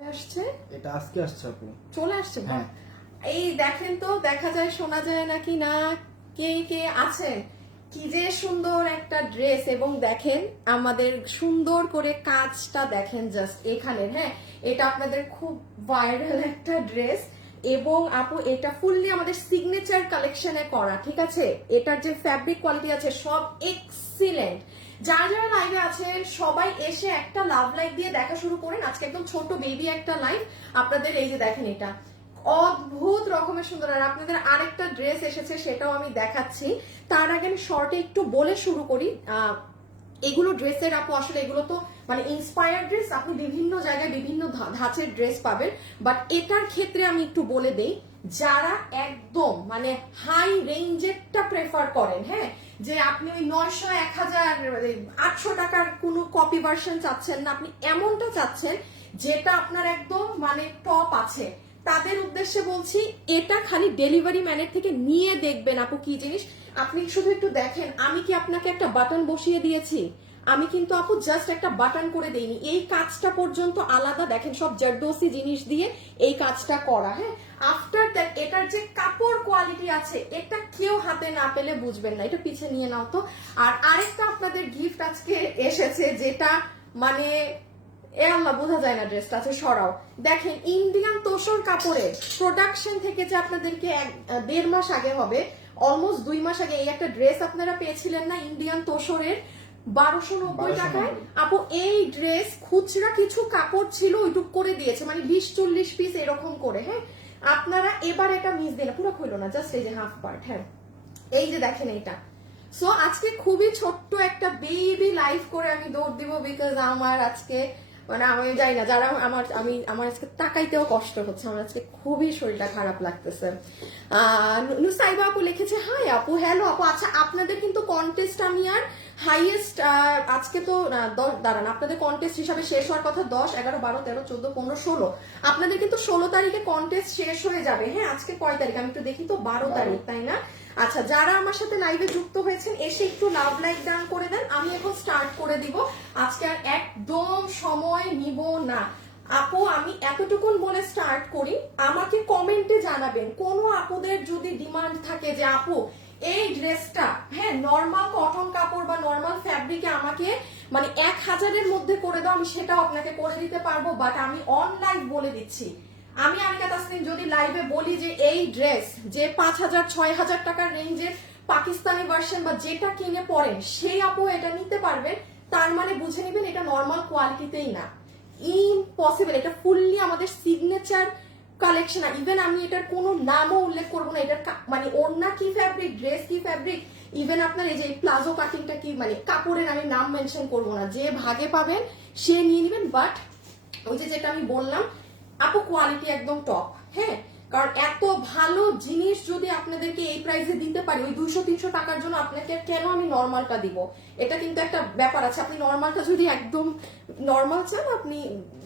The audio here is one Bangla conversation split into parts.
আসছে? এটা আজকে আসছে আপু। চলে আসছে হ্যাঁ। এই দেখেন তো দেখা যায় শোনা যায় নাকি না কে কে আছেন কি যে সুন্দর একটা ড্রেস এবং দেখেন আমাদের সুন্দর করে কাজটা দেখেন জাস্ট এখানে হ্যাঁ? এটা আপনাদের খুব ভাইরাল একটা ড্রেস এবং আপু এটা ফুললি আমাদের সিগনেচার কালেকশনে করা ঠিক আছে? এটার যে ফ্যাব্রিক কোয়ালিটি আছে সব এক্সিলেন্ট যারা যারা লাইভে আছেন, সবাই এসে একটা লাভ লাইভ দিয়ে দেখা শুরু করেন। আজকে একদম ছোট বেবি একটা লাইভ আপনাদের এই যে দেখেন এটা। অদ্ভুত রকমের সুন্দর। আর আপনাদের আরেকটা ড্রেস এসেছে, সেটাও আমি দেখাচ্ছি। তার আগে আমি শর্টে একটু বলে শুরু করি। এগুলো ড্রেসের আপু, আসলে এগুলো তো মানে ইন্সপায়ার ড্রেস আপনি বিভিন্ন জায়গায় বিভিন্ন ধাঁচের ড্রেস পাবেন। বাট এটার ক্ষেত্রে আমি একটু বলে দেই। যারা একদম মানে হাই রেঞ্জেরটা প্রেফার করেন হ্যাঁ? যে আপনি ওই নয়শো এক হাজার আটশো টাকার কোনো কপি ভার্সন চাচ্ছেন না, আপনি এমনটা চাচ্ছেন যেটা আপনার একদম মানে টপ আছে। তাদের উদ্দেশ্যে বলছি, এটা খালি ডেলিভারি ম্যানের থেকে নিয়ে দেখবেন আপু কি জিনিস। আপনি শুধু একটু দেখেন, আমি কি আপনাকে একটা বাটন বসিয়ে দিয়েছি? আমি কিন্তু আপু জাস্ট একটা বাটন করে দেইনি। এই কাজটা পর্যন্ত আলাদা, দেখেন সব জারদোসি জিনিস দিয়ে এই কাজটা করা হ্যাঁ? আফটার দ্যাট এটার যে কাপড় কোয়ালিটি আছে, এটা কেউ হাতে না পেলে বুঝবেন না। এটা পিছে নিয়ে নাও তো। আর আরেকটা আপনাদের গিফট আজকে এসেছে, যেটা মানে এ আল্লাহ, বোঝা যায় না ড্রেসটা আছে সরাও। দেখেন ইন্ডিয়ান তোষর কাপড়ে প্রোডাকশন থেকে যে আপনাদেরকে এক, দেড় মাস আগে হবে অলমোস্ট দুই মাস আগে এই একটা ড্রেস আপনারা পেয়েছিলেন না ইন্ডিয়ান তোষরের বারোশো নব্বই টাকায়? আপু এই ড্রেস খুচরা কিছু কাপড় ছিল ওইটুক করে দিয়েছে। মানে বিশ চল্লিশ পিস এরকম করে হ্যাঁ? আপনারা এবার এটা মিস দিলে পুরো খুলো না জাস্ট এই যে হাফ পার্ট হ্যাঁ? এই যে দেখেন এইটা। সো আজকে খুবই ছোট্ট একটা বেবি লাইভ করে আমি দৌড় দিব বিকজ আমার আজকে মানে আমি যাই না যারা আমার আমি আমার আজকে তাকাইতেও কষ্ট হচ্ছে আমার আজকে খুবই শরীরটা খারাপ লাগতেছে। আহ, নুসাইবা আপু লিখেছে হাই আপু হ্যালো আপু আচ্ছা আপনাদের কিন্তু কন্টেস্ট আমি আর হাইয়েস্ট আজকে তো দশ দাঁড়ান আপনাদের কন্টেস্ট হিসাবে শেষ হওয়ার কথা দশ এগারো বারো তেরো চোদ্দ পনেরো ষোলো। আপনাদের কিন্তু ষোলো তারিখে কন্টেস্ট শেষ হয়ে যাবে। হ্যাঁ আজকে কয় তারিখ? আমি একটু দেখি তো বারো তারিখ তাই না? আচ্ছা যারা আমার সাথে লাইভে যুক্ত হয়েছেন এসে একটু লাভ লাইক ডান করে দেন। আমি এখন স্টার্ট করে দিব। আজকে আর একদম সময় নিব না। আপু আমি এতটুকুন বলে স্টার্ট করি। আমাকে কমেন্টে জানাবেন। কোন আপুদের যদি ডিমান্ড থাকে যে আপু এই ড্রেসটা হ্যাঁ নর্মাল কটন কাপড় বা নর্মাল ফ্যাব্রিকে আমাকে মানে এক হাজারের মধ্যে করে দাও, আমি সেটাও আপনাকে করে দিতে পারব বাট আমি অনলাইন বলে দিচ্ছি। আমি আনিকা তাসলিম যদি লাইভে বলি যে এই ড্রেস যে পাঁচ হাজার, ছয় হাজার টাকার রেঞ্জের পাকিস্তানি ভার্সন বা যেটা কিনে পরেন, সেই আপু এটা নিতে পারবেন, তার মানে বুঝে নেবেন এটা নর্মাল কোয়ালিটিতেই না। ইম্পসিবল এটা ফুললি আমাদের সিগনেচার কালেকশন ইভেন আমি এটার কোনো নামও উল্লেখ করব না। এটার মানে ওড়না কি ফ্যাব্রিক ড্রেস কি ফ্যাব্রিক ইভেন আপনার এই যে প্লাজো কাটিংটা কি মানে কাপড়ের আমি নাম মেনশন করব না। যে ভাগে পাবেন, সে নিয়ে নেবেন বাট ওই যে যেটা আমি বললাম, আপু কোয়ালিটি একদম টপ হ্যাঁ? কারণ এত ভালো জিনিস যদি আপনাদেরকে এই প্রাইসে দিতে পারি, ওই দুইশো, তিনশো টাকার জন্য আপনাকে কেন আমি নর্মালটা দিব? এটা কিন্তু একটা ব্যাপার আছে। আপনি নর্মালটা যদি একদম নর্মাল চান, আপনি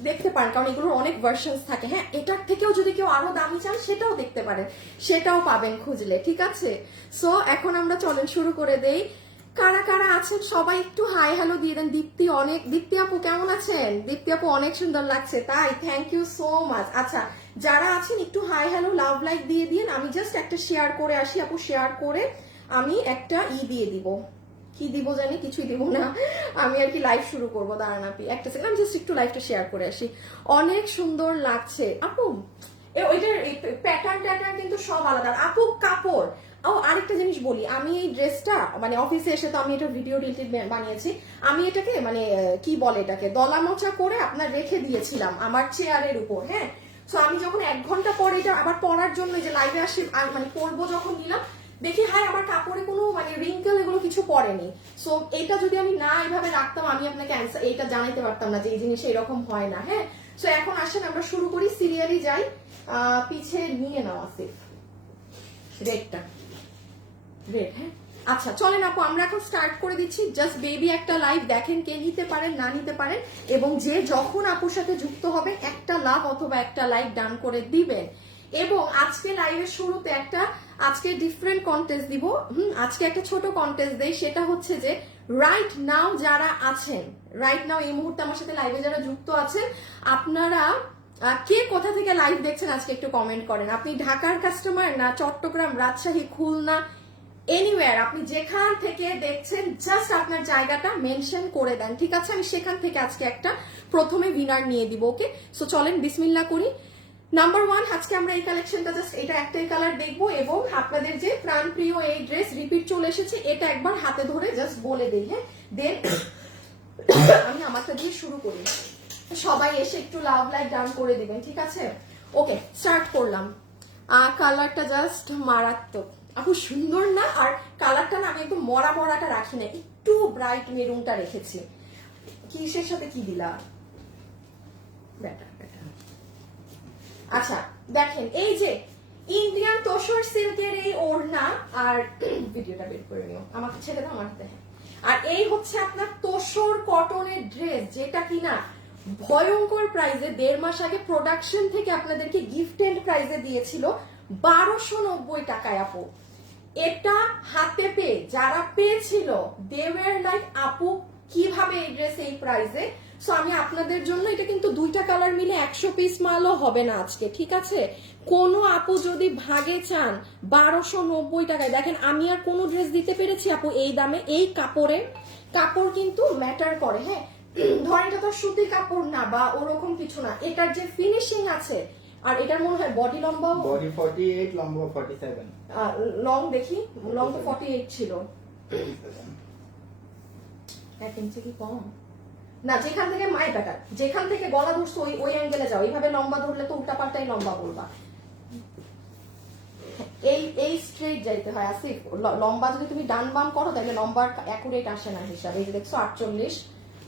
দেখতে পারেন। কারণ এগুলোর অনেক ভার্সন থাকে। হ্যাঁ এটার থেকেও যদি কেউ আরও দামি চান, সেটাও দেখতে পারেন। সেটাও পাবেন খুঁজলে, ঠিক আছে? সো এখন আমরা চলেন শুরু করে দেই। কারা কারা আছেন? সবাই একটু হাই হ্যালো দিয়ে দেন। দীপ্তি অনেক দীপ্তি আপু, কেমন আছেন? দীপ্তি আপু, অনেক সুন্দর লাগছে। তাই থ্যাংক ইউ সো মাচ আচ্ছা যারা আছেন, একটু হাই হ্যালো লাভ লাইক দিয়ে দিন। আমি জাস্ট একটা শেয়ার করে আসি, আপু শেয়ার করে আমি একটা ই দিয়ে দিব। কি দিব জানি, কিছুই দিব না। আমি আর কি লাইভ শুরু করব, দাঁড়ান আপনি একটা সেকেন্ড আমি জাস্ট একটু লাইভটা শেয়ার করে আসি। অনেক সুন্দর লাগছে। আপু ওইটার প্যাটার্ন ট্যাটার্ন কিন্তু সব আলাদা। আপু, কাপড়। ও, আরেকটা জিনিস বলি, আমি এই ড্রেসটা মানে অফিসে এসে তো আমি এটা ভিডিও রিলেটেড বানিয়েছি। আমি এটাকে মানে কি বলে এটাকে, দলা মোচা করে আপনার রেখে দিয়েছিলাম, আমার চেয়ারের উপর হ্যাঁ? তো আমি যখন এক ঘণ্টা পরে এটা আবার পরার জন্য যে লাইভে আসি মানে পরবো যখন নিলাম, দেখি, হায়, আমার কাপড়ে কোনো মানে রিঙ্কেল এগুলো কিছু পড়েনি। সো এটা যদি আমি না এইভাবে রাখতাম, আমি আপনাকে অ্যান্সার এইটা জানাইতে পারতাম না যে এই জিনিস এরকম হয় না হ্যাঁ? সো এখন আসেন, আমরা শুরু করি সিরিয়ালি যাই। পিছে নিয়ে নেওয়া সেফ রেডটা রেড হ্যাঁ? আচ্ছা চলেন আপু, আমরা এখন স্টার্ট করে দিচ্ছি। জাস্ট বেবি একটা লাইভ দেখেন কে নিতে পারেন, না নিতে পারেন, এবং যে যখন আপুর সাথে যুক্ত হবে, একটা লাভ অথবা একটা লাইক ডান করে দিবেন। এবং আজকে লাইভের শুরুতে একটা, আজকে ডিফারেন্ট কন্টেস্ট দিব। হুম, আজকে একটা ছোট কন্টেস্ট দেই, সেটা হচ্ছে যে রাইট নাও যারা আছেন রাইট নাও এই মুহূর্তে আমার সাথে লাইভে যারা যুক্ত আছেন, আপনারা কে কোথা থেকে লাইভ দেখছেন, আজকে একটু কমেন্ট করেন। আপনি ঢাকার কাস্টমার না চট্টগ্রাম, রাজশাহী, খুলনা এনিওয়্যার আপনি যেখান থেকে দেখছেন জাস্ট আপনার জায়গাটা মেনশন করে দেন, ঠিক আছে? আমি সেখান থেকে আজকে একটা প্রথমে উইনার নিয়ে দিব ওকে সো চলেন, বিসমিল্লা করি। নাম্বার ওয়ান আজকে আমরা এই কালেকশনটা জাস্ট এটা একটাই কালার দেখব এবং আপনাদের যে প্রাণপ্রিয় এই ড্রেস রিপিট চলে এসেছে, এটা একবার হাতে ধরে জাস্ট বলে দিই হ্যাঁ? দেন আমি আমারটা দিয়ে শুরু করি। সবাই এসে একটু লাভ লাইক ডান করে দিবেন, ঠিক আছে? ওকে স্টার্ট করলাম। কালারটা জাস্ট মারাত্মক। আপু, সুন্দর না? আর কালারটা না আমি একটু মরা মরাটা রাখি না, একটু ব্রাইট মেরুনটা রেখেছি। কিসের সাথে কি দিলা? আচ্ছা দেখেন, এই যে ইন্ডিয়ান তোষর সিল্কের এই ওড়না, আর ভিডিওটা বের করে নিও। আমাকে ছেড়ে দাও, আমার হাতে হ্যাঁ। আর এই হচ্ছে আপনার তোষর কটনের ড্রেস যেটা কিনা ভয়ঙ্কর প্রাইজে দেড় মাস আগে প্রোডাকশন থেকে আপনাদেরকে গিফট এন্ড প্রাইজে দিয়েছিল বারোশো নব্বই টাকায়, আপু। এটা হাতে পেয়ে যারা পেয়েছিল দেওয়ার লাইক আপু, কীভাবে এই ড্রেস এই প্রাইসে সো আমি আপনাদের জন্য এটা কিন্তু দুইটা কালার মিলে একশো পিস মালও হবে না আজকে, ঠিক আছে? কোনো আপু যদি ভাগে চান বারোশো নব্বই টাকায়, দেখেন আমি আর কোনো ড্রেস দিতে পেরেছি আপু এই দামে, এই কাপড়ে। কাপড় কিন্তু ম্যাটার করে হ্যাঁ? ধরেন এটা তো সুতি কাপড় না বা ওরকম কিছু না, এটার যে ফিনিশিং আছে আর এটার মনে হয় বডি লম্বাও বডি 48 লম্বা 47 লং দেখি লং তো ফর্টি এইট ছিল। এক ইঞ্চি কি কম? না যেখান থেকে মাই ব্যাটার যেখান থেকে গলা ধরছো ওই ওই অ্যাঙ্গেলে যাও। এইভাবে লম্বা ধরলে তো উল্টা পাল্টাই লম্বা বলবা। এই এই স্ট্রেট যাইতে হয় আসিফ ল- লম্বা যদি তুমি ডান বাম করো তাহলে লম্বার অ্যাকুরেট আসে না হিসাবে। এই যে দেখছ আটচল্লিশ।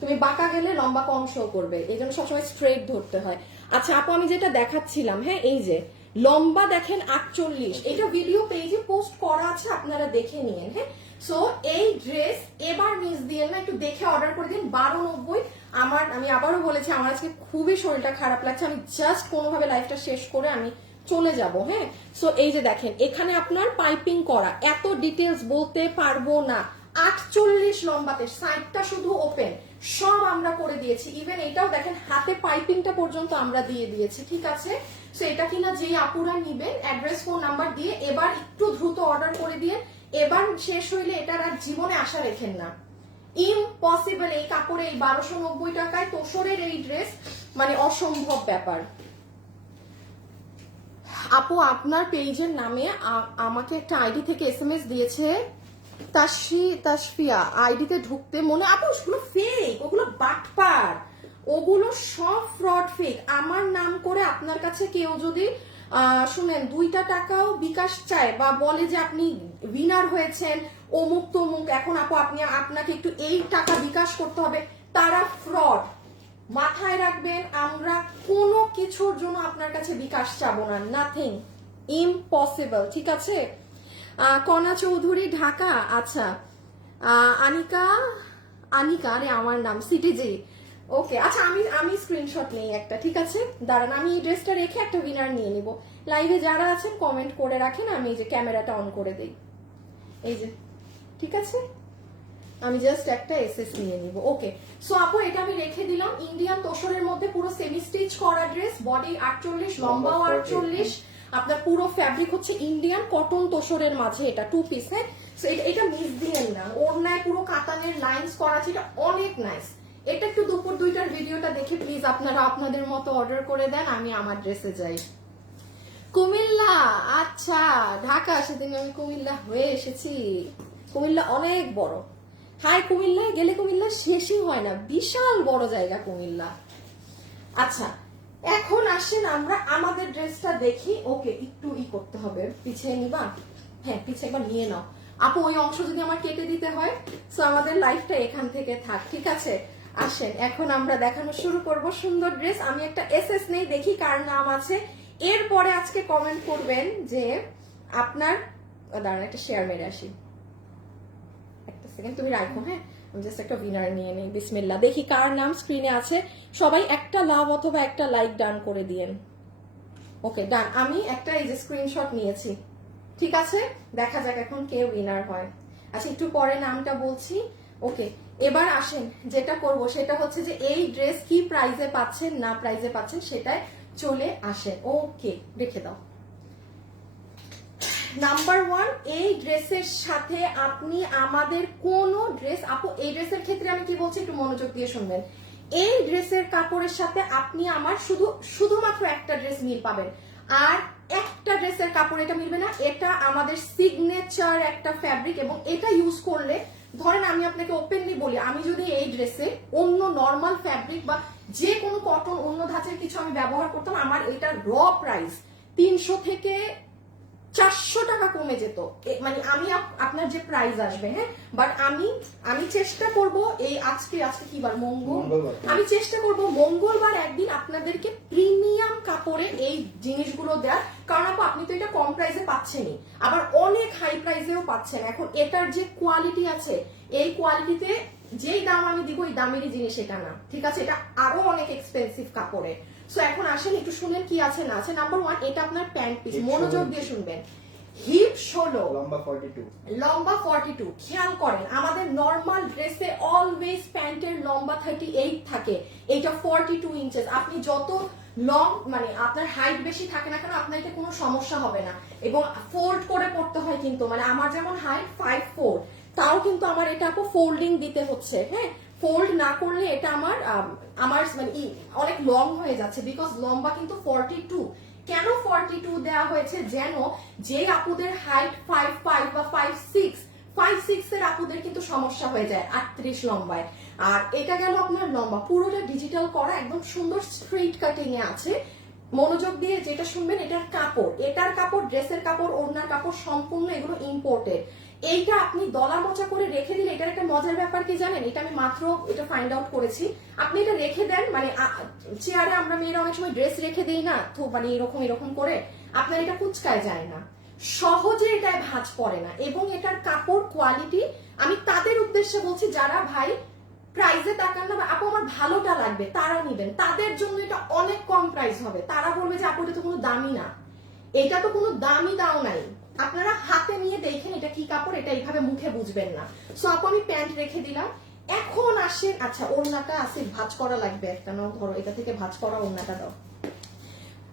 তুমি বাঁকা গেলে লম্বা কম শো করবে। এই জন্য সবসময় স্ট্রেট ধরতে হয়। আচ্ছা আপু, আমি যেটা দেখাচ্ছিলাম হ্যাঁ এই যে, লম্বা দেখেন আটচল্লিশ। এটা ভিডিও পেজে পোস্ট করা আছে, আপনারা দেখে নিন হ্যাঁ? সো এই ড্রেস এবার মিস দিয়ে না, একটু দেখে অর্ডার করে দিন, বারো নব্বই। আমার, আমি আবারও বলেছি, আমার আজকে খুবই শরীরটা খারাপ লাগছে, আমি জাস্ট কোনোভাবে লাইফটা শেষ করে আমি চলে যাব হ্যাঁ? সো এই যে দেখেন, এখানে আপনার পাইপিং করা, এত ডিটেলস বলতে পারব না। আটচল্লিশ লম্বাতে, সাইডটা শুধু ওপেন সব আমরা করে দিয়েছি। ইভেন এটাও দেখেন, হাতে পাইপিংটা পর্যন্ত আমরা দিয়ে দিয়েছি, ঠিক আছে? সো এটা কিনা যেই আপুরা নিবেন অ্যাড্রেস ফোন নাম্বার দিয়ে এবার একটু দ্রুত অর্ডার করে দিয়ে, এবার শেষ হইলে এটার আর জীবনে আশা রেখেন না। ইম্পসিবল এই কাপড়ে এই বারোশো নব্বই টাকায় তোষরের এই ড্রেস মানে অসম্ভব ব্যাপার। আপু, আপনার পেজের নামে আমাকে একটা আইডি থেকে এস দিয়েছে তাসফি, তাসফিয়া, আইডিতে ঢুকতে মনে, আপু, ওগুলো ফেক ওগুলো বাটপার। ওগুলো সব ফ্রড ফেক আমার নাম করে আপনার কাছে কেউ যদি শুনেন, দুইটা টাকাও বিকাশ চায় বা বলে যে আপনি উইনার হয়েছেন, অমুক তমুক, এখন আপু, আপনি, আপনাকে একটু এই টাকা বিকাশ করতে হবে, তারা ফ্রড মাথায় রাখবেন, আমরা কোনো কিছুর জন্য আপনার কাছে বিকাশ চাবো না। নাথিং ইম্পসিবল ঠিক আছে? কণা চৌধুরী ঢাকা। আচ্ছা আনিকা আনিকা আরে আমার নাম সিটিজি। ওকে আচ্ছা আমি আমি স্ক্রিনশট নেই একটা ঠিক আছে? দাঁড়ান আমি এই ড্রেসটা রেখে একটা উইনার নিয়ে নিব। লাইভে যারা আছেন কমেন্ট করে রাখেন আমি এই যে ক্যামেরাটা অন করে দিই। এই যে ঠিক আছে? আমি জাস্ট একটা এসএস নিয়ে নিব। ওকে সো আপু এটা আমি রেখে দিলাম। ইন্ডিয়ান তোষরের মধ্যে পুরো সেমি স্টিচ করা ড্রেস বডি আটচল্লিশ লম্বাও লম্বা আটচল্লিশ আপনার পুরো ফ্যাব্রিক হচ্ছে ইন্ডিয়ান কটন তোষরের মাঝে এটা টু পিস হ্যাঁ? এটা- এটা মিস দিলেন না। ওড়নায় পুরো কাতানের লাইন্স করা আছে, এটা অনেক নাইস এটা একটু দুপুর দুইটার ভিডিওটা দেখে প্লিজ আপনারা আপনাদের মতো অর্ডার করে দেন, আমি আমার ড্রেসে যাই। কুমিল্লা আচ্ছা ঢাকা, সেদিন আমি কুমিল্লা হয়ে এসেছি। কুমিল্লা অনেক বড়। হাই কুমিল্লা গেলে কুমিল্লা শেষই হয় না। বিশাল বড় জায়গা কুমিল্লা। আচ্ছা এখন আসেন আমরা আমাদের ড্রেসটা দেখি। ওকে, একটু ই করতে হবে। পিছিয়ে নিবা? হ্যাঁ পিছিয়ে একবার নিয়ে নাও। আপু, ওই অংশ যদি আমার কেটে দিতে হয় তো আমাদের লাইফটা এখান থেকে থাক, ঠিক আছে? আসেন, এখন আমরা দেখানো শুরু করব সুন্দর ড্রেস আমি একটা এস এস নেই, দেখি কার নাম আছে। এরপরে আজকে কমেন্ট করবেন যে আপনার, দাঁড়ান, একটা শেয়ার মেরে আসি। একটা সেকেন্ড তুমি রাখো হ্যাঁ? জাস্ট একটা উইনার নিয়ে নিই বিসমিল্লা দেখি কার নাম স্ক্রিনে আছে। সবাই একটা লাভ অথবা একটা লাইক ডান করে দিয়েন। ওকে ডান আমি একটা এই যে স্ক্রিনশট নিয়েছি। ঠিক আছে? দেখা যাক এখন কে উইনার হয়। আচ্ছা একটু পরে নামটা বলছি। ওকে এবার আসেন, যেটা করব সেটা হচ্ছে যে এই ড্রেস কি প্রাইজে পাচ্ছেন, না প্রাইজে পাচ্ছেন সেটাই চলে আসে ওকে রেখে দাও। নাম্বার ওয়ান এই ড্রেসের সাথে আপনি আমাদের কোন ড্রেস, আপু, এই ড্রেসের ক্ষেত্রে আমি কি বলছি একটু মনোযোগ দিয়ে শুনবেন। এই ড্রেসের কাপড়ের সাথে আপনি আমার শুধু, শুধুমাত্র একটা ড্রেস মিল পাবেন। আর একটা ড্রেসের কাপড় এটা মিলবে না, এটা আমাদের সিগনেচার একটা ফ্যাব্রিক এবং এটা ইউজ করলে, ধরেন আমি আপনাকে ওপেনলি বলি, আমি যদি এই ড্রেসে অন্য নর্মাল ফ্যাব্রিক বা যে কোনো কটন অন্য ধাঁচের কিছু আমি ব্যবহার করতাম, আমার এটা র প্রাইস তিনশো থেকে কমে যেত। মানে আমি আপনার যে প্রাইস আসবে হ্যাঁ? বাট আমি আমি চেষ্টা করব এই আজকে আজকে কি বার? মঙ্গল? আমি চেষ্টা করব মঙ্গলবার একদিন আপনাদেরকে প্রিমিয়াম কাপড়ে এই জিনিসগুলো দেওয়ার। কারণ আপু আপনি তো এটা কম প্রাইসে পাচ্ছেনই। আবার অনেক হাই প্রাইসেও পাচ্ছেন। এখন এটার যে কোয়ালিটি আছে এই কোয়ালিটিতে যেই দাম আমি দিব এই দামেরই জিনিস এটা না। ঠিক আছে? এটা আরও অনেক এক্সপেন্সিভ কাপড়ে সো এখন আসেন একটু শুনেন কি আছে না আছে। নাম্বার ওয়ান এটা আপনার প্যান্ট পিস মনোযোগ দিয়ে শুনবেন। হিপ ষোলো লম্বা ফর্টি টু লম্বা ফর্টি টু খেয়াল করেন আমাদের নর্মাল ড্রেসে অলওয়েজ প্যান্টের লম্বা থার্টি এইট থাকে। এইটা ফর্টি টু ইঞ্চেস আপনি যত লং মানে আপনার হাইট বেশি থাকে না কেন আপনার এতে কোনো সমস্যা হবে না। এবং ফোল্ড করে পড়তে হয় কিন্তু মানে আমার যেমন হাইট ফাইভ ফোর তাও কিন্তু আমার এটা আপু ফোল্ডিং দিতে হচ্ছে হ্যাঁ? ফোল্ড না করলে এটা আমার আমার মানে ই, অনেক লং হয়ে যাচ্ছে বিকজ লম্বা কিন্তু ফর্টি টু কেন ফর্টি টু দেওয়া হয়েছে যেন যে আপুদের হাইট ফাইভ ফাইভ বা ফাইভ সিক্স ফাইভ সিক্স এর আপুদের কিন্তু সমস্যা হয়ে যায়, আটত্রিশ লম্বায়। আর এটা গেল আপনার লম্বা। পুরোটা ডিজিটাল করা, একদম সুন্দর স্ট্রেট কাটিং এ আছে। মনোযোগ দিয়ে যেটা শুনবেন, এটার কাপড়। এটার কাপড় ড্রেসের কাপড়, ওড়নার কাপড়, সম্পূর্ণ এগুলো ইম্পোর্টেড এইটা আপনি দলা মোচা করে রেখে দিলে, এটার একটা মজার ব্যাপার কি জানেন? এটা আমি মাত্র এটা ফাইন্ড আউট করেছি। আপনি এটা রেখে দেন মানে চেয়ারে আমরা মেয়েরা অনেক সময় ড্রেস রেখে দিই না, তো মানে এরকম এরকম করে, আপনার এটা কুচকায় যায় না। সহজে এটায় ভাঁজ পড়ে না, এবং এটার কাপড় কোয়ালিটি আমি তাদের উদ্দেশ্যে বলছি, যারা ভাই প্রাইজে তাকান না আপু, আমার ভালোটা লাগবে, তারা নিবেন। তাদের জন্য এটা অনেক কম প্রাইস হবে। তারা বলবে যে, আপু, এটা তো কোনো দামি না। এটা তো কোনো দামি দাও নাই। আপনারা হাতে নিয়ে দেখেন এটা কি কাপড়, এটা এইভাবে মুখে বুঝবেন না। সো আপু, আমি প্যান্ট রেখে দিলাম। এখন আসেন আচ্ছা ওড়নাটা আছে, ভাঁজ করা লাগবে একটা, নাও ধরো, এটা থেকে ভাঁজ করা ওড়নাটা দাও।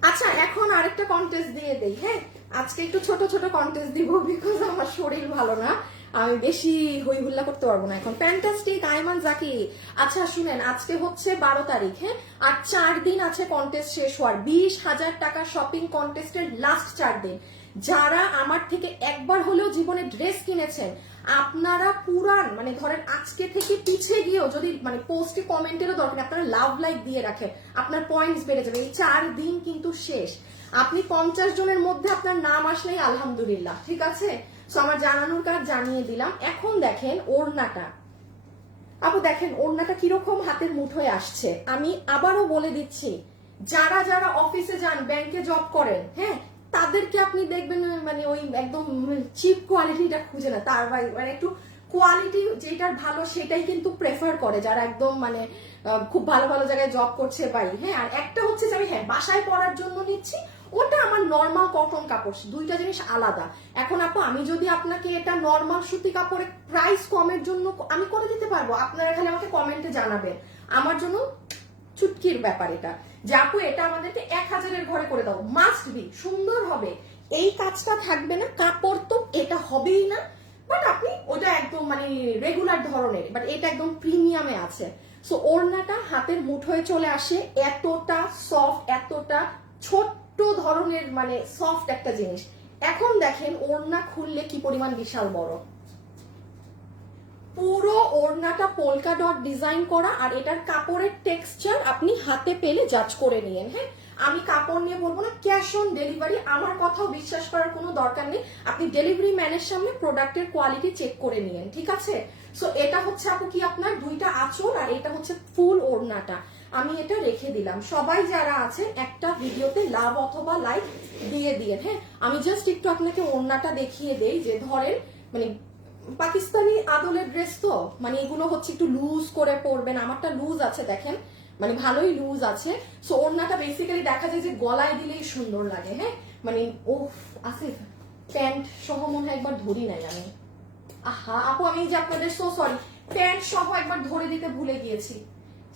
আচ্ছা এখন আরেকটা কন্টেস্ট দিয়ে দেই হ্যাঁ? আজকে একটু ছোট ছোট কন্টেস্ট দিব বিকজ আমার শরীর ভালো না। আমি বেশি হই হুল্লা করতে পারব না এখন। ফ্যান্টাস্টিক আইমান জাকি। আচ্ছা শুনেন, আজকে হচ্ছে বারো তারিখ হ্যাঁ? আর চার দিন আছে কন্টেস্ট শেষ হওয়ার। বিশ হাজার টাকা শপিং কন্টেস্টের লাস্ট চার দিন। যারা আমার থেকে একবার হলেও জীবনে ড্রেস কিনেছেন, আপনারা পুরান মানে ধরেন আজকে থেকে পিছিয়ে গিয়েও যদি মানে পোস্টে কমেন্টেরও দরকার আপনারা লাভ লাইক দিয়ে রাখেন, আপনার পয়েন্টস বেড়ে যাবে। এই চার দিন কিন্তু শেষ। আপনি পঞ্চাশ জনের মধ্যে আপনার নাম আসলেই আলহামদুলিল্লাহ, ঠিক আছে? সো আমার জানানোর কাজ জানিয়ে দিলাম। এখন দেখেন ওড়নাটা। আপু দেখেন ওড়নাটা কীরকম হাতের মুঠোয় আসছে। আমি আবারও বলে দিচ্ছি, যারা যারা অফিসে যান ব্যাংকে জব করেন হ্যাঁ? তাদেরকে আপনি দেখবেন মানে ওই একদম চিপ কোয়ালিটিটা খুঁজে না। তার মানে একটু কোয়ালিটি যেটার ভালো সেটাই কিন্তু প্রেফার করে, যারা একদম মানে খুব ভালো ভালো জায়গায় জব করছে বাই হ্যাঁ আর একটা হচ্ছে যে আমি হ্যাঁ বাসায় পরার জন্য নিচ্ছি, ওটা আমার নর্মাল কটন কাপড়, দুইটা জিনিস আলাদা। এখন আপু, আমি যদি আপনাকে এটা নর্মাল সুতি কাপড়ের প্রাইস কমের জন্য, আমি করে দিতে পারব? আপনারা এখানে আমাকে কমেন্টে জানাবেন। আমার জন্য চুটকির ব্যাপার এটা। যে আপু, এটা আমাদেরকে এক হাজারের ঘরে করে দাও। মাস্ট বি সুন্দর হবে। এই কাজটা থাকবে না, কাপড় তো এটা হবেই না। বাট আপনি, ওটা একদম মানে রেগুলার ধরনের বাট এটা একদম প্রিমিয়ামে আছে। সো ওড়নাটা হাতের মুঠোয় চলে আসে, এতটা সফট এতটা ছোট্ট ধরনের মানে সফট একটা জিনিস। এখন দেখেন, ওড়না খুললে কি পরিমাণ বিশাল বড়। পুরো ওড়নাটা পোলকা ডট ডিজাইন করা আর এটার কাপড়ের টেক্সচার আপনি হাতে পেলে জাজ করে নিয়েন হ্যাঁ? আমি কাপড় নিয়ে বলব না ক্যাশ অন ডেলিভারি আমার কথাও বিশ্বাস করার কোনো দরকার নেই। আপনি ডেলিভারি ম্যানের সামনে প্রোডাক্টের কোয়ালিটি চেক করে নিয়েন, ঠিক আছে? সো এটা হচ্ছে আপু কি আপনার? দুইটা আঁচল আর এটা হচ্ছে ফুল ওড়নাটা। আমি এটা রেখে দিলাম। সবাই যারা আছে, একটা ভিডিওতে লাভ অথবা লাইক দিয়ে দিয়ে হ্যাঁ? আমি জাস্ট একটু আপনাকে ওড়নাটা দেখিয়ে দেই যে ধরেন মানে পাকিস্তানি আদলের ড্রেস তো মানে এগুলো হচ্ছে একটু লুজ করে পরবেন, আমারটা লুজ আছে দেখেন মানে ভালোই লুজ আছে। সো ওড়নাটা বেসিক্যালি দেখা যায় যে গলায় দিলেই সুন্দর লাগে হ্যাঁ? মানে ও আসিফ, প্যান্ট সহ মনে হয় একবার ধরি নাই আমি। আহা, আপু, আমি যে আপনাদের সো সরি প্যান্ট সহ একবার ধরে দিতে ভুলে গিয়েছি।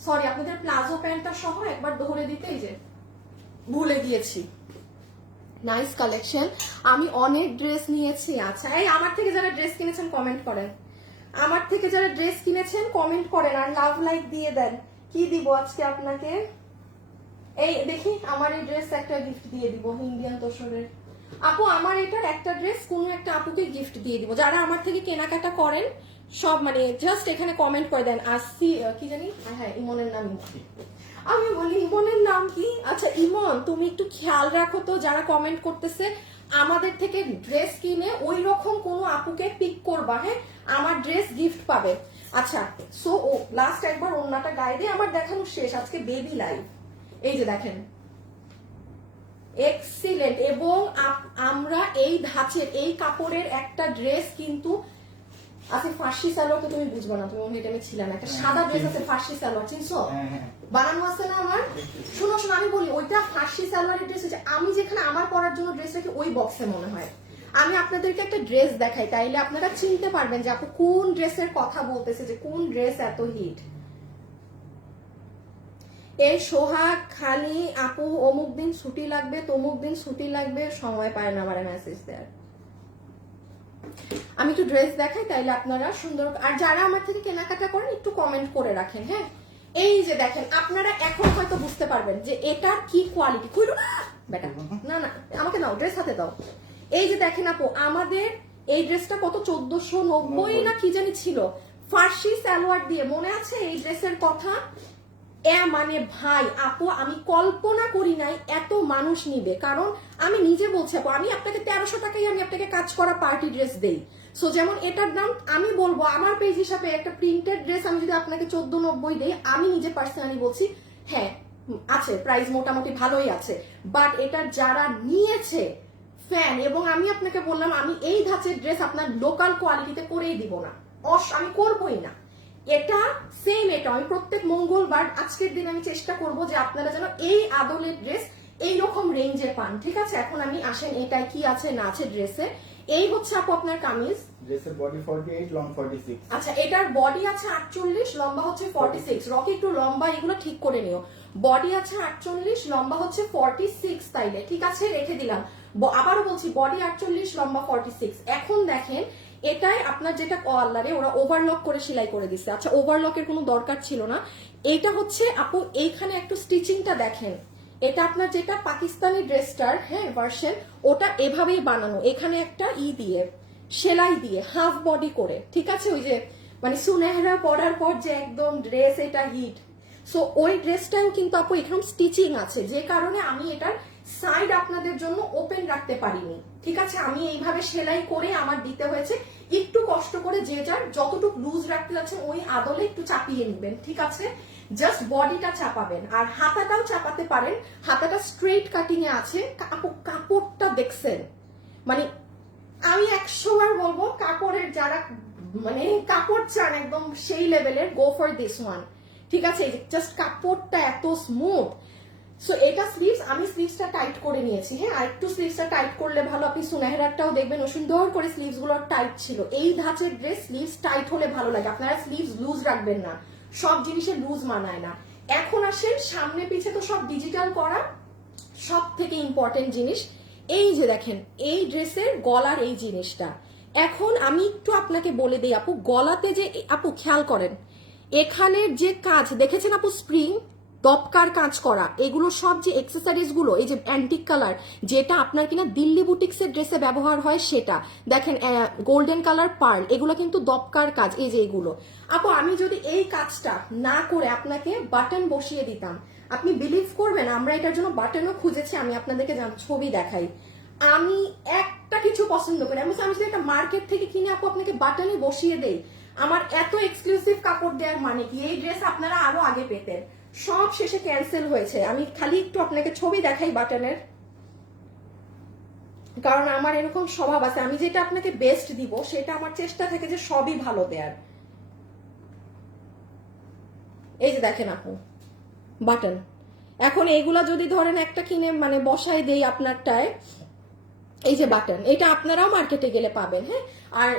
সরি আপনাদের প্লাজো প্যান্টটা সহ একবার ধরে দিতেই যে ভুলে গিয়েছি। নাইস কালেকশন আমি অনেক ড্রেস নিয়েছি আচ্ছা। এই আমার থেকে যারা ড্রেস কিনেছেন কমেন্ট করেন। আমার থেকে যারা ড্রেস কিনেছেন কমেন্ট করেন আর লাভ লাইক দিয়ে দেন। কি দিব আজকে আপনাকে? এই দেখি, আমার এই ড্রেস একটা গিফট দিয়ে দিব ইন্ডিয়ান তোষরের আপু, আমার এটার একটা ড্রেস কোনো একটা আপুকে গিফট দিয়ে দিব। যারা আমার থেকে কেনাকাটা করেন সব মানে জাস্ট এখানে কমেন্ট করে দেন। আসছি কি জানি? হ্যাঁ, হ্যাঁ ইমনের নাম আমি বলি ইমনের নাম কি? আচ্ছা ইমন তুমি একটু খেয়াল রাখো তো যারা কমেন্ট করতেছে আমাদের থেকে ড্রেস কিনে ওই রকম কোনো আপুকে পিক করবা হ্যাঁ? আমার ড্রেস গিফট পাবে। আচ্ছা সো ও লাস্ট একবার অন্যটা গায়ে দিয়ে আমার দেখানো শেষ আজকে বেবি লাইভ এই যে দেখেন। এক্সিলেন্ট এবং আমরা এই ধাঁচের এই কাপড়ের একটা ড্রেস কিন্তু আছে ফার্সি সালোয়ার তো তুমি বুঝব না তুমি এটা আমি ছিলাম একটা সাদা ড্রেস আছে ফার্সি সালোয়ার চিনছো? হ্যাঁ হ্যাঁ। বানানো আছে না আমার? শুনো শোনো আমি বলি ওইটা ফার্সি সালোয়ারের ড্রেস হচ্ছে। আমি যেখানে আমার পরার জন্য ড্রেস রাখি ওই বক্সে মনে হয়। আমি আপনাদেরকে একটা ড্রেস দেখাই তাইলে আপনারা চিনতে পারবেন যে আপু কোন ড্রেসের কথা বলতেছে যে কোন ড্রেস এত হিট এই সোহাগ খালি আপু অমুক দিন ছুটি লাগবে তমুক দিন ছুটি লাগবে সময় পায় না আমার মেসেজ দেওয়ার আমি একটু ড্রেস দেখাই তাইলে আপনারা সুন্দর আর যারা আমার থেকে কেনাকাটা করেন একটু কমেন্ট করে রাখেন হ্যাঁ? এই যে দেখেন আপনারা এখন হয়তো বুঝতে পারবেন যে এটার কি কোয়ালিটি কইলো না বেটা না না আমাকে দাও ড্রেস হাতে দাও। এই যে দেখেন আপু আমাদের এই ড্রেসটা কত? চোদ্দশো নব্বই না কি জানি ছিল। ফার্সি সালোয়ার দিয়ে মনে আছে এই ড্রেসের কথা? এ মানে ভাই, আপু, আমি কল্পনা করি নাই এত মানুষ নিবে। কারণ আমি নিজে বলছি, আপু, আমি আপনাকে তেরোশো টাকাই আমি আপনাকে কাজ করা পার্টি ড্রেস দেই। সো যেমন এটার দাম আমি বলব, আমার পেজ হিসাবে একটা প্রিন্টেড ড্রেস আমি যদি আপনাকে চোদ্দ নব্বই দেই, আমি নিজে পার্সোনালি বলছি হ্যাঁ আছে প্রাইস মোটামুটি ভালোই আছে। বাট এটা যারা নিয়েছে ফ্যান এবং আমি আপনাকে বললাম, আমি এই ধাঁচের ড্রেস আপনার লোকাল কোয়ালিটিতে করেই দিব না। অস, আমি করবোই না। এটা সেম এটা আমি প্রত্যেক মঙ্গলবার আজকের দিন আমি চেষ্টা করব যে আপনারা যেন এই আদলের ড্রেস এই রকম রেঞ্জে পান ঠিক আছে? এখন আমি আসেন এটাই কি আছে না আছে ড্রেসে এই হচ্ছে আপু আপনার কামিজ। ড্রেসের বডি 48 লং 46 আচ্ছা এটার বডি আছে আটচল্লিশ লম্বা হচ্ছে ফর্টি সিক্স রকি একটু লম্বা এগুলো ঠিক করে নিও। বডি আছে আটচল্লিশ লম্বা হচ্ছে ফর্টি সিক্স তাইলে ঠিক আছে? রেখে দিলাম। আবারও বলছি বডি আটচল্লিশ লম্বা ফর্টি সিক্স এখন দেখেন এটাই আপনার যেটা কলারে ওরা ওভারলক করে সেলাই করে দিচ্ছে আচ্ছা ওভারলকের কোনো দরকার ছিল না। এটা হচ্ছে, আপু, এইখানে একটু স্টিচিংটা দেখেন। এটা আপনার যেটা পাকিস্তানি ড্রেসটার হ্যাঁ ভার্সন ওটা এভাবেই বানানো। এখানে একটা ই দিয়ে, সেলাই দিয়ে হাফ বডি করে, ঠিক আছে? ওই যে মানে সুনেহরা পরার পর যে একদম ড্রেস এটা হিট সো ওই ড্রেসটাও কিন্তু আপু, এখানে স্টিচিং আছে। যে কারণে আমি এটার সাইড আপনাদের জন্য ওপেন রাখতে পারিনি। ঠিক আছে? আমি এইভাবে সেলাই করে আমার দিতে হয়েছে। একটু কষ্ট করে যে যার যতটুকু লুজ রাখতে যাচ্ছেন, ওই আদলে একটু চাপিয়ে নেবেন। ঠিক আছে? জাস্ট বডিটা চাপাবেন। আর হাতাটাও চাপাতে পারেন। হাতাটা স্ট্রেট কাটিং এ আছে। কাপড়টা দেখছেন? মানে আমি একশো বার বলব, কাপড়ের যারা মানে কাপড় চান একদম সেই লেভেলের গো ফর দিস ওয়ান ঠিক আছে? জাস্ট কাপড়টা এত স্মুথ সো এটা স্লিভস আমি স্লিভসটা টাইট করে নিয়েছি হ্যাঁ? আর একটু স্লিভসটা টাইট করলে ভালো, আপনি সুনেহরাটাও দেখবেন সুন্দর করে স্লিভসগুলো টাইট ছিল। এই ধাঁচের ড্রেস স্লিভস টাইট হলে ভালো লাগে, আপনারা স্লিভস লুজ রাখবেন না, সব জিনিসে লুজ মানায় না। এখন আসেন, সামনে পিছে তো সব ডিজিটাল করা সব থেকে ইম্পর্টেন্ট জিনিস, এই যে দেখেন, এই ড্রেসের গলার এই জিনিসটা। এখন আমি একটু আপনাকে বলে দিই আপু, গলাতে যে আপু খেয়াল করেন, এখানের যে কাজ, দেখেছেন আপু স্প্রিং দপকার কাজ করা, এগুলো সব যে এক্সেসরিজগুলো, এই যে অ্যান্টিক কালার যেটা আপনার কিনা দিল্লি বুটিক্সের ড্রেসে ব্যবহার হয় সেটা। দেখেন গোল্ডেন কালার পার্ল এগুলো কিন্তু দপকার কাজ, এই যে এগুলো। আপু, আমি যদি এই কাজটা না করে আপনাকে বাটন বসিয়ে দিতাম, আপনি বিলিভ করবেন, আমরা এটার জন্য বাটনও খুঁজেছি, আমি আপনাদেরকে ছবি দেখাই। আমি একটা কিছু পছন্দ করি আমি আমি যদি একটা মার্কেট থেকে কিনে আপু আপনাকে বাটনই বসিয়ে দেই, আমার এত এক্সক্লুসিভ কাপড় দেওয়ার মানে কি? এই ড্রেস আপনারা আরও আগে পেতেন। সব শেষে ক্যান্সেল হয়েছে। আমি খালি একটু আপনাকে ছবি দেখাই বাটনের। কারণ আমার এরকম স্বভাব আছে। আমি যেটা আপনাকে বেস্ট দিব, সেটা আমার চেষ্টা থাকে যে সবই ভালো দেয়ার। এই যে দেখেন আপু, বাটন। এখন এইগুলা যদি ধরেন একটা কিনে মানে বসাই দেই আপনারটায়, এই যে বাটন, এটা আপনারাও মার্কেটে গেলে পাবেন হ্যাঁ? আর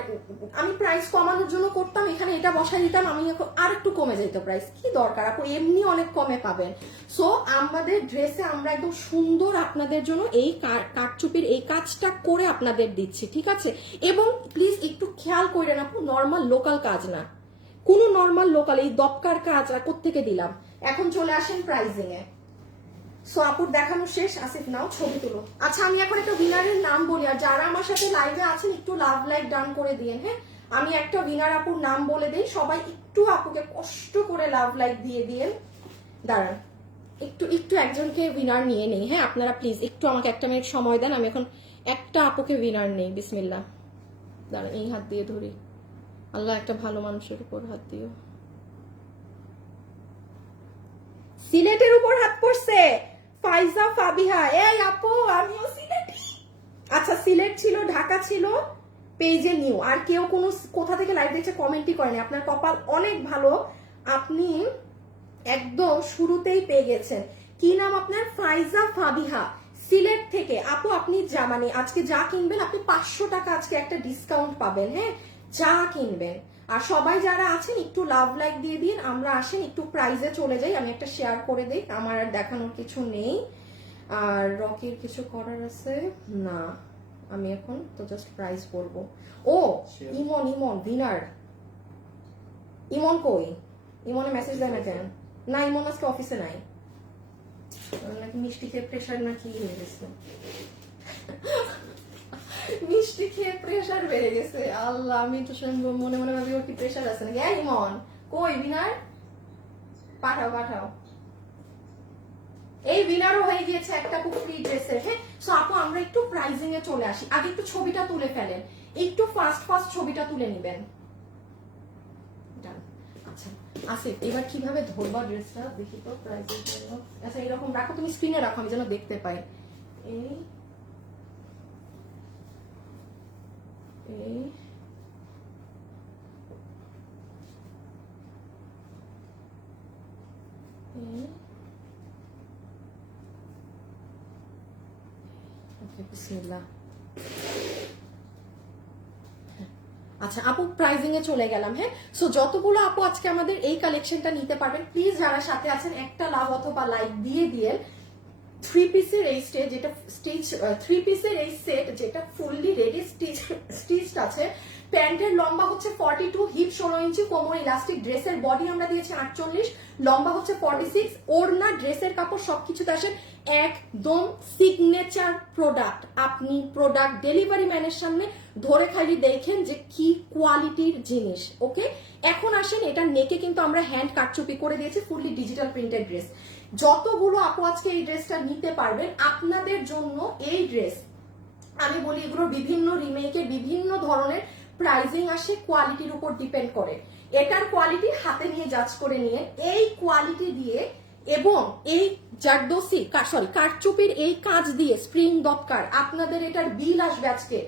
আমি প্রাইস কমানোর জন্য করতাম, এখানে এটা বসাই দিতাম, আমি এখন আর একটু কমে যেত প্রাইস কি দরকার? আপু এমনি অনেক কমে পাবেন। সো আমাদের ড্রেসে আমরা একদম সুন্দর আপনাদের জন্য এই কা- কাটচুপির এই কাজটা করে আপনাদের দিচ্ছি, ঠিক আছে? এবং প্লিজ একটু খেয়াল করে আপু নর্মাল লোকাল কাজ না। কোনো নর্মাল লোকাল এই দপকার কাজ আর কোত্থেকে দিলাম? এখন চলে আসেন প্রাইজিং এ। সো আপুর দেখানো শেষ, আসিফ, নাও ছবি তুলো। আচ্ছা আমি এখন একটা উইনারের নাম বলি, আর যারা আমার সাথে লাইভে আছেন, একটু লাভ লাইক ডান করে দিয়েন হ্যাঁ? আমি একটা উইনার আপুর নাম বলে দিই, সবাই একটু আপুকে কষ্ট করে লাভ লাইক দিয়ে দিয়েন। দাঁড়ান, একটু একটু একজনকে উইনার নিয়ে নেই হ্যাঁ? আপনারা প্লিজ একটু আমাকে একটা মিনিট সময় দেন, আমি এখন একটা আপুকে উইনার নেই বিসমিল্লা দাঁড়ান, এই হাত দিয়ে ধরি। আল্লাহ, একটা ভালো মানুষের উপর হাত দিও। সিলেটের উপর হাত পড়ছে। ফাইজা ফাবিহা। এই আপু, আমিও সিলেটি। আচ্ছা সিলেট ছিল, ঢাকা ছিল, পেজে নিউ। আর কেউ কোনো কোথা থেকে লাইভ দেখছে কমেন্টই করেনি। আপনার কপাল অনেক ভালো। আপনি একদম শুরুতেই পেয়ে গেছেন। কি নাম আপনার? ফাইজা ফাবিহা। সিলেট থেকে। আপু, আপনি যা মানে আজকে যা কিনবেন, আপনি পাঁচশো টাকা আজকে একটা ডিসকাউন্ট পাবেন হ্যাঁ? যা কিনবেন। আর সবাই যারা আছেন একটু লাভ লাইক দিয়ে দিন। আমরা আসেন একটু প্রাইজে চলে যাই। আমি একটা শেয়ার করে দিই। আমার আর দেখানোর কিছু নেই। আর রকির কিছু করার আছে? না। আমি এখন তো জাস্ট প্রাইস বলব ও ইমন ইমন উইনার ইমন কই? ইমনে মেসেজ দেয় না কেন? না ইমন আজকে অফিসে নাই। নাকি মিষ্টি খেয়ে প্রেশার নাকি হয়ে গেছে। মিষ্টি খেয়ে প্রেশার বেড়ে গেছে। আল্লাহ, আমি তো মনে মনে ভাবি, ওর কি প্রেশার আছে নাকি? এই ইমন, কই বিনার? পাঠাও পাঠাও। এই উইনারও হয়ে গিয়েছে একটা খুব ফ্রি ড্রেসের হ্যাঁ? সো আপু, আমরা একটু প্রাইজিং এ চলে আসি। আগে একটু ছবিটা তুলে ফেলেন। একটু ফাস্ট ফাস্ট ছবিটা তুলে নেবেন. আচ্ছা আসিফ, এবার কীভাবে ধরবা ড্রেসটা দেখি তো প্রাইজের জন্য আচ্ছা এরকম রাখো, তুমি স্ক্রিনে রাখো, আমি যেন দেখতে পাই। এই এই ওকে বিসমিল্লাহ আচ্ছা আপু প্রাইজিং এ চলে গেলাম হ্যাঁ? সো যতগুলো আপু আজকে আমাদের এই কালেকশনটা নিতে পারবেন প্লিজ যারা সাথে আছেন, একটা লাভ অথবা লাইক দিয়ে দিয়ে থ্রি পিসের এই স্টেজ যেটা স্টিচ থ্রি পিসের এই সেট যেটা ফুললি রেডি স্টিচ স্টিচড আছে। প্যান্টের লম্বা হচ্ছে ফর্টি টু হিপ ষোলো ইঞ্চি, কোমর ইলাস্টিক ড্রেসের বডি আমরা দিয়েছি আটচল্লিশ, লম্বা হচ্ছে ফর্টি সিক্স ওড়না ড্রেসের কাপড় সবকিছুতে আসেন একদম সিগনেচার প্রোডাক্ট আপনি প্রোডাক্ট ডেলিভারি ম্যানের সামনে ধরে খালি দেখেন যে কি কোয়ালিটির জিনিস ওকে এখন আসেন, এটা নেকে কিন্তু আমরা হ্যান্ড কাটচুপি করে দিয়েছি ফুললি ডিজিটাল প্রিন্টেড ড্রেস যতগুলো আপু আজকে এই ড্রেসটা নিতে পারবেন, আপনাদের জন্য এই ড্রেস আমি বলি এগুলো বিভিন্ন রিমেকের বিভিন্ন ধরনের প্রাইজিং আসে কোয়ালিটির উপর ডিপেন্ড করে। এটার কোয়ালিটি হাতে নিয়ে জাজ করে নিয়ে, এই কোয়ালিটি দিয়ে এবং এই জারদোসি সরি কারচুপির এই কাজ দিয়ে স্প্রিং দপকার আপনাদের এটার বিল আসবে আজকে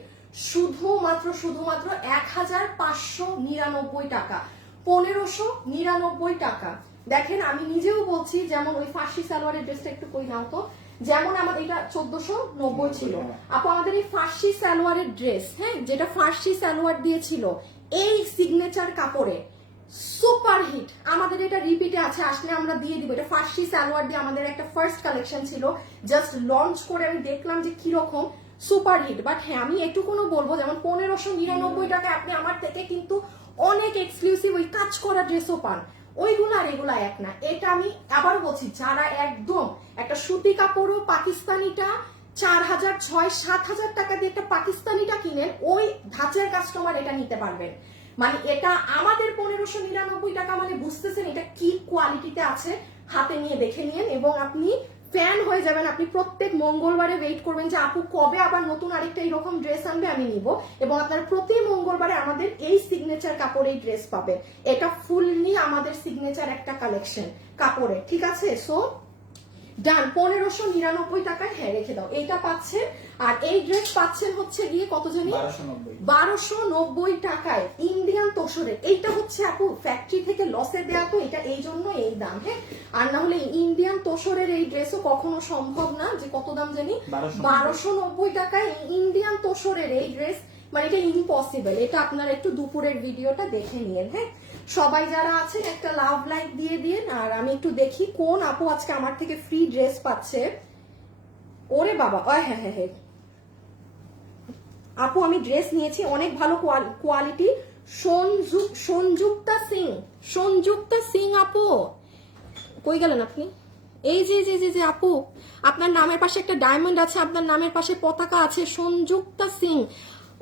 শুধুমাত্র শুধুমাত্র এক হাজার পাঁচশো নিরানব্বই টাকা। পনেরোশো নিরানব্বই টাকা। দেখেন আমি নিজেও বলছি যেমন ওই ফার্সি সালোয়ারের ড্রেসটা একটু কই নাও তো যেমন আমাদের এটা চোদ্দশো নব্বই ছিল। আপু আমাদের এই ফার্সি সালোয়ারের ড্রেস হ্যাঁ যেটা ফার্সি সালোয়ার দিয়েছিল এই সিগনেচার কাপড়ে সুপার হিট আমাদের এটা রিপিটে আছে আসলে আমরা দিয়ে দিব। এটা ফার্সি সালোয়ার দিয়ে আমাদের একটা ফার্স্ট কালেকশন ছিল। জাস্ট লঞ্চ করে আমি দেখলাম যে কীরকম সুপার হিট বাট হ্যাঁ আমি এটুকুনো বলব যেমন পনেরোশো নিরানব্বই টাকা আপনি আমার থেকে কিন্তু অনেক এক্সক্লুসিভ ওই কাজ করা ড্রেসও পান। ওইগুলো এগুলা এক না। এটা আমি আবার বলছি, যারা একদম একটা সুতি কাপড়ও পাকিস্তানিটা চার হাজার ছয়, সাত হাজার টাকা দিয়ে একটা পাকিস্তানিটা কিনেন, ওই ধাঁচের কাস্টমার এটা নিতে পারবেন। মানে এটা আমাদের পনেরোশো নিরানব্বই টাকা মানে বুঝতেছেন এটা কি কোয়ালিটিতে আছে, হাতে নিয়ে দেখে নিন এবং আপনি ফ্যান হয়ে যাবেন আপনি প্রত্যেক মঙ্গলবারে ওয়েট করবেন যে আপু কবে আবার নতুন আরেকটা এরকম ড্রেস আনবে আমি নিব এবং আপনার প্রতি মঙ্গলবারে আমাদের এই সিগনেচার কাপড়ের ড্রেস পাবে এটা ফুললি আমাদের সিগনেচার একটা কালেকশন কাপড়ে, ঠিক আছে? সো ডান পনেরোশো নিরানব্বই টাকায় হ্যাঁ রেখে দাও। এটা পাচ্ছেন আর এই ড্রেস পাচ্ছেন হচ্ছে গিয়ে কত জানি? বারোশো নব্বই। টাকায় ইন্ডিয়ান তোষরের এইটা হচ্ছে আপু ফ্যাক্টরি থেকে লসে দেয়া তো এটা এই জন্য এই দাম হ্যাঁ? আর না হলে ইন্ডিয়ান তোষরের এই ড্রেসও কখনো সম্ভব না যে কত দাম জানি? বারোশো নব্বই। টাকায় ইন্ডিয়ান তোষরের এই ড্রেস মানে এটা ইম্পসিবল এটা আপনারা একটু দুপুরের ভিডিওটা দেখে নিয়েন হ্যাঁ? সবাই যারা আছেন একটা লাভ লাইক দিয়ে দিন আর আমি একটু দেখি কোন আপু আজকে আমার থেকে ফ্রি ড্রেস পাচ্ছে। ওরে বাবা হ্যাঁ হ্যাঁ হ্যাঁ। আপু, আমি ড্রেস নিয়েছি, অনেক ভালো কোয়ালিটি সঞ্জুক্তা সিং সঞ্জুক্তা সিং আপু। কই গেলেন আপনি? এই যে যে যে আপু, আপনার নামের পাশে একটা ডায়মন্ড আছে, আপনার নামের পাশে পতাকা আছে সঞ্জুক্তা সিং।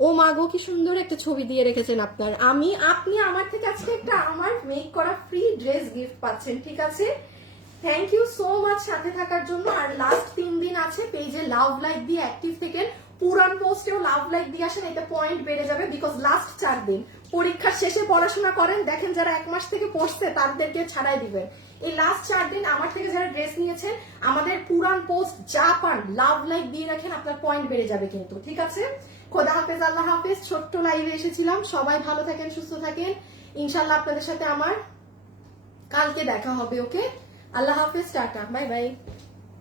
ও মা গো, কি সুন্দর একটা ছবি দিয়ে রেখেছেন আপনার। আমি, আপনি আমার থেকে আজকে একটা আমার মেক করা ফ্রি ড্রেস গিফট পাচ্ছেন, ঠিক আছে? থ্যাংক ইউ সো মাচ সাথে থাকার জন্য। আর লাস্ট তিন দিন আছে পেজে লাভ লাইক দিয়ে অ্যাক্টিভ থেকে পুরান পোস্টেও লাভ লাইক দিয়ে আসেন এটা পয়েন্ট বেড়ে যাবে বিকজ লাস্ট চার দিন। পরীক্ষার শেষে পড়াশোনা করেন, দেখেন যারা এক মাস থেকে পড়ছে, তাদেরকে ছাড়াই দিবেন। এই লাস্ট চার দিন আমার থেকে যারা ড্রেস নিয়েছেন, আমাদের পুরান পোস্ট যা পান লাভ লাইক দিয়ে রাখেন, আপনার পয়েন্ট বেড়ে যাবে কিন্তু। ঠিক আছে? খোদা হাফেজ, আল্লাহ হাফেজ, ছোট্ট লাইভে এসেছিলাম। সবাই ভালো থাকেন, সুস্থ থাকেন। ইনশাল্লাহ আপনাদের সাথে আমার কালকে দেখা হবে ওকে আল্লাহ হাফেজ, টাটা বাই বাই